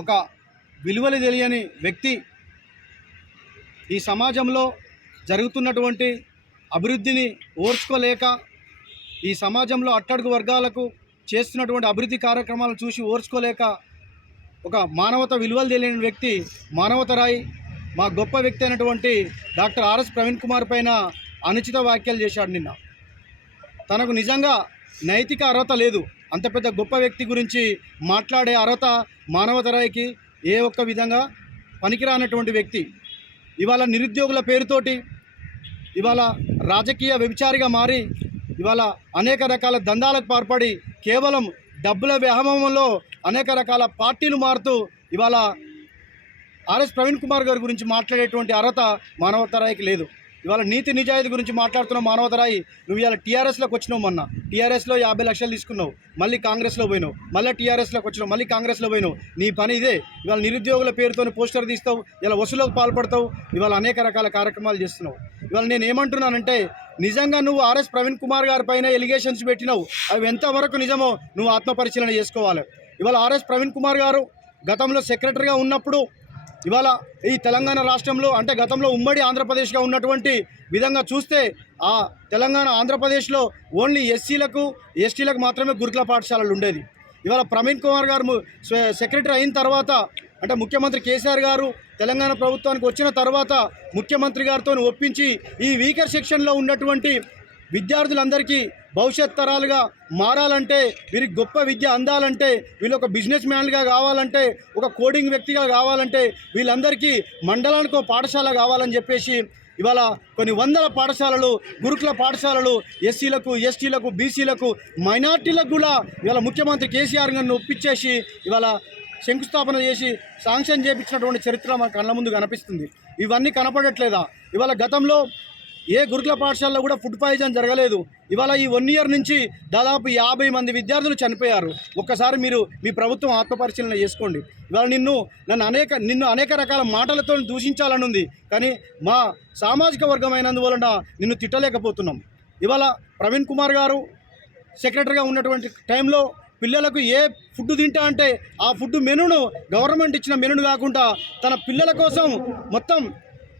ఒక విలువలు తెలియని వ్యక్తి ఈ సమాజంలో జరుగుతున్నటువంటి అభివృద్ధిని ఓర్చుకోలేక, ఈ సమాజంలో అట్టడుగు వర్గాలకు చేస్తున్నటువంటి అభివృద్ధి కార్యక్రమాలను చూసి ఓర్చుకోలేక ఒక మానవత విలువలు తెలియని వ్యక్తి మానవతరాయి మా గొప్ప వ్యక్తి అయినటువంటి డాక్టర్ ఆర్ఎస్ ప్రవీణ్ కుమార్ పైన అనుచిత వ్యాఖ్యలు చేశాడు. నిన్న తనకు నిజంగా నైతిక అర్హత లేదు, అంత పెద్ద గొప్ప వ్యక్తి గురించి మాట్లాడే అర్హత మానవతరాయికి ఏ ఒక్క విధంగా పనికిరానటువంటి వ్యక్తి ఇవాళ నిరుద్యోగుల పేరుతోటి ఇవాళ రాజకీయ వ్యభిచారిగా మారి ఇవాళ అనేక రకాల దందాలకు పాల్పడి కేవలం డబ్బుల వ్యామోహంలో అనేక రకాల పార్టీలు మారుతూ ఇవాళ ఆర్ఎస్ ప్రవీణ్ కుమార్ గారి గురించి మాట్లాడేటువంటి అర్హత మానవతరాయికి లేదు. ఇవాళ నీతి నిజాయితీ గురించి మాట్లాడుతున్న మానవతరాయి, నువ్వు ఇవాళ టీఆర్ఎస్లోకి వచ్చినావు, మొన్న టీఆర్ఎస్లో 50 లక్షలు తీసుకున్నావు, మళ్ళీ కాంగ్రెస్లో పోయినావు, మళ్ళీ టీఆర్ఎస్లోకి వచ్చినావు, మళ్ళీ కాంగ్రెస్లో పోయినావు. నీ పని ఇదే. ఇవాళ నిరుద్యోగుల పేరుతో పోస్టర్ తీస్తావు, ఇలా వసూలకు పాల్పడతావు, ఇవాళ అనేక రకాల కార్యక్రమాలు చేస్తున్నావు. ఇవాళ నేను ఏమంటున్నానంటే, నిజంగా నువ్వు ఆర్ఎస్ ప్రవీణ్ కుమార్ గారి పైన ఎలిగేషన్స్ పెట్టినావు, అవి ఎంతవరకు నిజమో నువ్వు ఆత్మపరిశీలన చేసుకోవాలి. ఇవాళ ఆర్ఎస్ ప్రవీణ్ కుమార్ గారు గతంలో సెక్రటరీగా ఉన్నప్పుడు ఇవాళ ఈ తెలంగాణ రాష్ట్రంలో అంటే గతంలో ఉమ్మడి ఆంధ్రప్రదేశ్గా ఉన్నటువంటి విధంగా చూస్తే ఆ తెలంగాణ ఆంధ్రప్రదేశ్లో ఓన్లీ ఎస్సీలకు ఎస్టీలకు మాత్రమే గురుకుల పాఠశాలలు ఉండేది. ఇవాళ ప్రవీణ్ కుమార్ గారు సెక్రటరీ అయిన తర్వాత అంటే ముఖ్యమంత్రి కేసీఆర్ గారు తెలంగాణ ప్రభుత్వానికి వచ్చిన తర్వాత ముఖ్యమంత్రి గారితో ఒప్పించి ఈ వీకర్ సెక్షన్లో ఉన్నటువంటి విద్యార్థులందరికీ భవిష్యత్ తరాలుగా మారాలంటే, వీరికి గొప్ప విద్య అందాలంటే, వీళ్ళు ఒక బిజినెస్ మ్యాన్గా కావాలంటే, ఒక కోడింగ్ వ్యక్తిగా కావాలంటే, వీళ్ళందరికీ మండలానికి పాఠశాల కావాలని చెప్పేసి ఇవాళ కొన్ని వందల పాఠశాలలు, గురుకుల పాఠశాలలు ఎస్సీలకు ఎస్టీలకు బీసీలకు మైనార్టీలకు కూడా ఇవాళ ముఖ్యమంత్రి కేసీఆర్ గారిని ఒప్పించేసి ఇవాళ శంకుస్థాపన చేసి శాంక్షన్ చేయించినటువంటి చరిత్ర మన కళ్ళ ముందు కనిపిస్తుంది. ఇవన్నీ కనపడట్లేదా? ఇవాళ గతంలో ఏ గురుకుల పాఠశాలలో కూడా ఫుడ్ పాయిజన్ జరగలేదు. ఇవాళ ఈ 1 ఇయర్ నుంచి దాదాపు 50 మంది విద్యార్థులు చనిపోయారు. ఒక్కసారి మీరు మీ ప్రభుత్వం ఆత్మపరిశీలన చేసుకోండి. ఇవాళ నిన్ను అనేక రకాల మాటలతో దూషించాలని ఉంది, కానీ మా సామాజిక వర్గం అయినందువలన నిన్ను తిట్టలేకపోతున్నాం. ఇవాళ ప్రవీణ్ కుమార్ గారు సెక్రటరీగా ఉన్నటువంటి టైంలో పిల్లలకు ఏ ఫుడ్ తింటా అంటే ఆ ఫుడ్ మెనూను గవర్నమెంట్ ఇచ్చిన మెనూను కాకుండా తన పిల్లల కోసం మొత్తం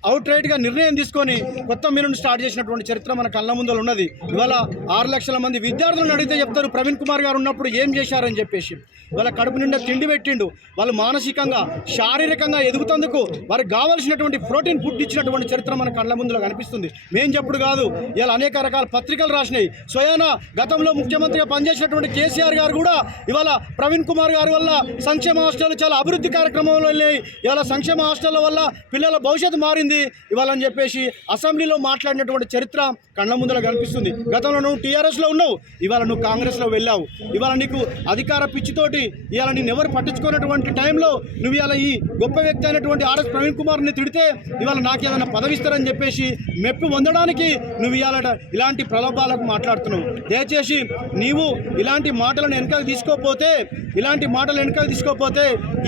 అవుట్ రైట్గా నిర్ణయం తీసుకొని కొత్త మెనూను స్టార్ట్ చేసినటువంటి చరిత్ర మన కళ్ళ ముందర ఉన్నది. ఇవాళ 6 లక్షల మంది విద్యార్థులను అడిగితే చెప్తారు ప్రవీణ్ కుమార్ గారు ఉన్నప్పుడు ఏం చేశారని చెప్పేసి. ఇవాళ కడుపు నిండా తిండి పెట్టిండు, వాళ్ళు మానసికంగా శారీరకంగా ఎదుగుతందుకు వారికి కావాల్సినటువంటి ప్రోటీన్ ఫుడ్ ఇచ్చినటువంటి చరిత్ర మన కళ్ళ ముందులో కనిపిస్తుంది. మేం చెప్పుడు కాదు, ఇలా అనేక రకాల పత్రికలు రాసినాయి. స్వయాన గతంలో ముఖ్యమంత్రిగా పనిచేసినటువంటి కేసీఆర్ గారు కూడా ఇవాళ ప్రవీణ్ కుమార్ గారి వల్ల సంక్షేమ హాస్టల్ చాలా అభివృద్ధి కార్యక్రమంలో వెళ్ళాయి. ఇవాళ సంక్షేమ హాస్టళ్ల వల్ల పిల్లల భవిష్యత్తు మారింది ఇవాళ అని చెప్పేసి అసెంబ్లీలో మాట్లాడినటువంటి చరిత్ర కళ్ళ ముందర కనిపిస్తుంది. గతంలో నువ్వు టీఆర్ఎస్లో ఉన్నావు, ఇవాళ నువ్వు కాంగ్రెస్లో వెళ్ళావు. ఇవాళ నీకు అధికార పిచ్చితోటి ఇవాళ నేను ఎవరు పట్టించుకున్నటువంటి టైంలో నువ్వు ఇవాళ ఈ గొప్ప వ్యక్తి అయినటువంటి ఆర్ఎస్ ప్రవీణ్ కుమార్ని తిడితే ఇవాళ నాకు ఏదైనా పదవిస్తారని చెప్పేసి మెప్పు పొందడానికి నువ్వు ఇవాళ ఇలాంటి ప్రలోభాలకు మాట్లాడుతున్నావు. దయచేసి నీవు ఇలాంటి మాటలను వెనకాల తీసుకోకపోతే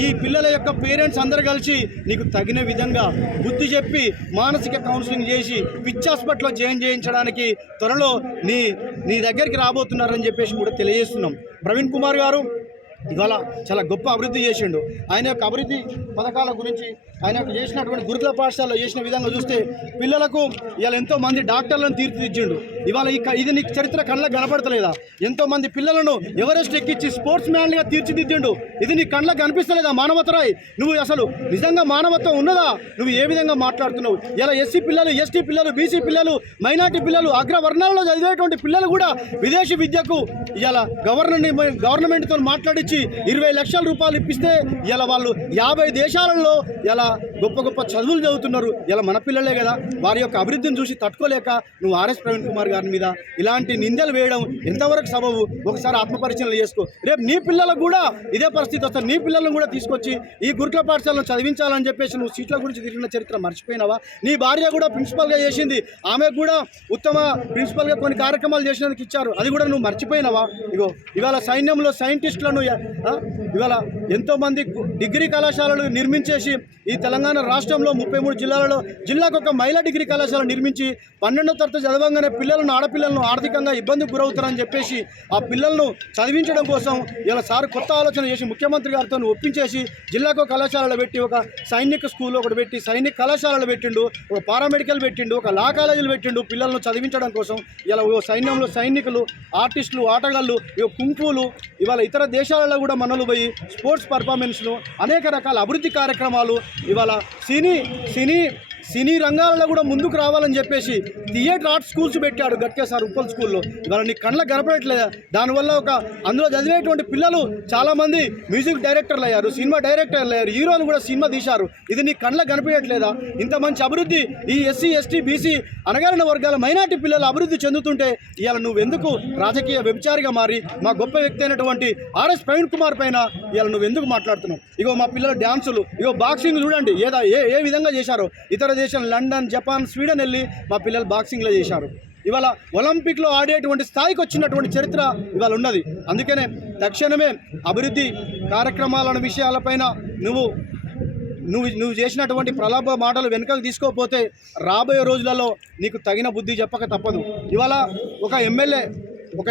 ఈ పిల్లల యొక్క పేరెంట్స్ అందరూ కలిసి నీకు తగిన విధంగా బుద్ధి చెప్పి మానసిక కౌన్సిలింగ్ చేసి పిచ్చి హాస్పిటల్లో జాయిన్ చేయించడానికి త్వరలో నీ దగ్గరికి రాబోతున్నారని చెప్పేసి కూడా తెలియజేస్తున్నాం. ప్రవీణ్ కుమార్ గారు ఇవాళ చాలా గొప్ప అభివృద్ధి చేసిండు. ఆయన యొక్క అభివృద్ధి పథకాల గురించి ఆయన చేసినటువంటి గురుకుల పాఠశాలలో చేసిన విధంగా చూస్తే పిల్లలకు ఇవాళ ఎంతోమంది డాక్టర్లను తీర్చిదిద్దిండు. ఇవాళ ఇది నీకు చరిత్ర కళ్ళకు కనపడతలేదా? ఎంతోమంది పిల్లలను ఎవరెస్ట్ ఎక్కించి స్పోర్ట్స్ మ్యాన్గా తీర్చిదిద్దిండు. ఇది నీ కళ్ళకు కనిపిస్తలేదా? మానవతరాయి, నువ్వు అసలు నిజంగా మానవత్వం ఉన్నదా? నువ్వు ఏ విధంగా మాట్లాడుతున్నావు? ఇలా ఎస్సీ పిల్లలు, ఎస్టీ పిల్లలు, బీసీ పిల్లలు, మైనార్టీ పిల్లలు, అగ్రవర్ణాలలో చదివేటువంటి పిల్లలు కూడా విదేశీ విద్యకు ఇలా గవర్నమెంట్తో మాట్లాడించి 20 లక్షల రూపాయలు ఇప్పిస్తే ఇలా వాళ్ళు 50 దేశాలలో ఇలా గొప్ప చదువులు చదువుతున్నారు. ఇలా మన పిల్లలే కదా. వారి యొక్క అభివృద్ధిని చూసి తట్టుకోలేక నువ్వు ఆర్ఎస్ ప్రవీణ్ కుమార్ గారి మీద ఇలాంటి నిందలు వేయడం ఎంతవరకు సబబు? ఒకసారి ఆత్మపరిశీలన చేసుకో. రేపు నీ పిల్లలకు కూడా ఇదే పరిస్థితి వస్తే నీ పిల్లలను కూడా తీసుకొచ్చి ఈ గురుకుల పాఠశాలను చదివించాలని చెప్పేసి నువ్వు సీట్ల గురించి తిరిగిన చరిత్ర మర్చిపోయినావా? నీ భార్య కూడా ప్రిన్సిపల్గా చేసింది, ఆమెకు కూడా ఉత్తమ ప్రిన్సిపల్గా కొన్ని కార్యక్రమాలు చేసినందుకు ఇచ్చారు, అది కూడా నువ్వు మర్చిపోయినావా? ఇవాళ సైన్యంలో సైంటిస్టులను ఇవాళ ఎంతోమంది డిగ్రీ కళాశాలలు నిర్మించేసి ఈ తెలంగాణ రాష్ట్రంలో 33 జిల్లాలలో జిల్లాకు ఒక మహిళా డిగ్రీ కళాశాల నిర్మించి 12వ తరగతి చదవంగానే పిల్లల పిల్లలను ఆడపిల్లలను ఆర్థికంగా ఇబ్బందికి గురవుతారని చెప్పేసి ఆ పిల్లలను చదివించడం కోసం ఇలా సార్ కొత్త ఆలోచన చేసి ముఖ్యమంత్రి గారితో ఒప్పించేసి జిల్లాకు కళాశాలలో పెట్టి ఒక సైనిక స్కూల్ ఒకటి పెట్టి సైనిక కళాశాలలు పెట్టిండు, ఒక పారామెడికల్ పెట్టిండు, ఒక లా కాలేజీలు పెట్టిండు పిల్లలను చదివించడం కోసం. ఇలా సైన్యంలో సైనికులు, ఆర్టిస్టులు, ఆటగాళ్ళు, కుంఫులు, ఇవాళ ఇతర దేశాలలో కూడా మనలు పోయి స్పోర్ట్స్ పర్ఫార్మెన్స్లు, అనేక రకాల అభివృద్ధి కార్యక్రమాలు, ఇవాళ సినీ రంగాలలో కూడా ముందుకు రావాలని చెప్పేసి థియేటర్ ఆర్ట్ స్కూల్స్ పెట్టాడు గట్కే సార్ ఉప్పల్ స్కూల్లో. ఇవాళ నీ కళ్ళ కనపడట్లేదు. దానివల్ల అందులో చదివేటువంటి పిల్లలు చాలామంది మ్యూజిక్ డైరెక్టర్లు అయ్యారు, సినిమా డైరెక్టర్లు అయ్యారు, హీరోలు కూడా సినిమా తీశారు. ఇది నీ కళ్ళ కనిపించట్లేదా? ఇంత మంచి అభివృద్ధి ఈ ఎస్సీ, ఎస్టీ, బీసీ అణగారిన వర్గాల మైనార్టీ పిల్లలు అభివృద్ధి చెందుతుంటే ఇవాళ నువ్వెందుకు రాజకీయ వ్యభిచారిగా మారి మా గొప్ప వ్యక్తి అయినటువంటి ఆర్ఎస్ ప్రవీణ్ కుమార్ పైన ఇవాళ నువ్వెందుకు మాట్లాడుతున్నావు? ఇగో మా పిల్లల డ్యాన్సులు, ఇగో బాక్సింగ్ చూడండి ఏ విధంగా చేశారో. ఇతర దేశం లండన్, జపాన్, స్వీడన్ వెళ్ళి మా పిల్లలు బాక్సింగ్లో చేశారు. ఇవాళ ఒలింపిక్లో ఆడేటువంటి స్థాయికి వచ్చినటువంటి చరిత్ర ఇవాళ ఉన్నది. అందుకనే తక్షణమే అభివృద్ధి కార్యక్రమాల విషయాలపైన నువ్వు చేసినటువంటి ప్రలాభ మాటలు వెనుకకు తీసుకోకపోతే రాబోయే రోజులలో నీకు తగిన బుద్ధి చెప్పక తప్పదు. ఇవాళ ఒక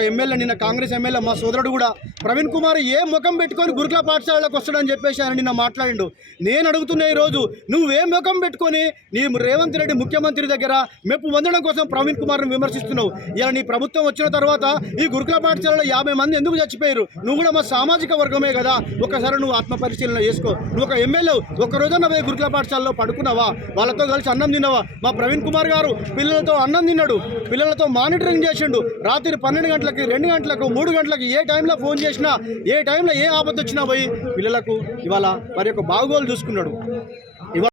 ఎమ్మెల్యే నిన్న కాంగ్రెస్ ఎమ్మెల్యే మా సోదరుడు కూడా ప్రవీణ్ కుమార్ ఏ ముఖం పెట్టుకొని గురుకుల పాఠశాలకు వస్తాడని చెప్పేసి ఆయన నిన్న మాట్లాడిండు. నేను అడుగుతున్న ఈరోజు నువ్వే ముఖం పెట్టుకొని నీ రేవంత్ రెడ్డి ముఖ్యమంత్రి దగ్గర మెప్పు పొందడం కోసం ప్రవీణ్ కుమార్ను విమర్శిస్తున్నావు. ఇలా నీ ప్రభుత్వం వచ్చిన తర్వాత ఈ గురుకుల పాఠశాలలో 50 మంది ఎందుకు చచ్చిపోయారు? నువ్వు కూడా మా సామాజిక వర్గమే కదా, ఒకసారి నువ్వు ఆత్మపరిశీలన చేసుకో. నువ్వు ఒక ఎమ్మెల్యే, ఒక్కరోజన్న పోయి గురుకుల పాఠశాలలో పడుకున్నావా? వాళ్ళతో కలిసి అన్నం తిన్నావా? మా ప్రవీణ్ కుమార్ గారు పిల్లలతో అన్నం తిన్నాడు, పిల్లలతో మానిటరింగ్ చేసిండు. రాత్రి 12 గంటలకి, 2 గంటలకు, 3 గంటలకి ఏ టైంలో ఫోన్ చేసినా, ఏ టైంలో ఏ ఆపద వచ్చినా పోయి పిల్లలకు ఇవాళ మరి యొక్క బాగోలు చూసుకున్నాడు.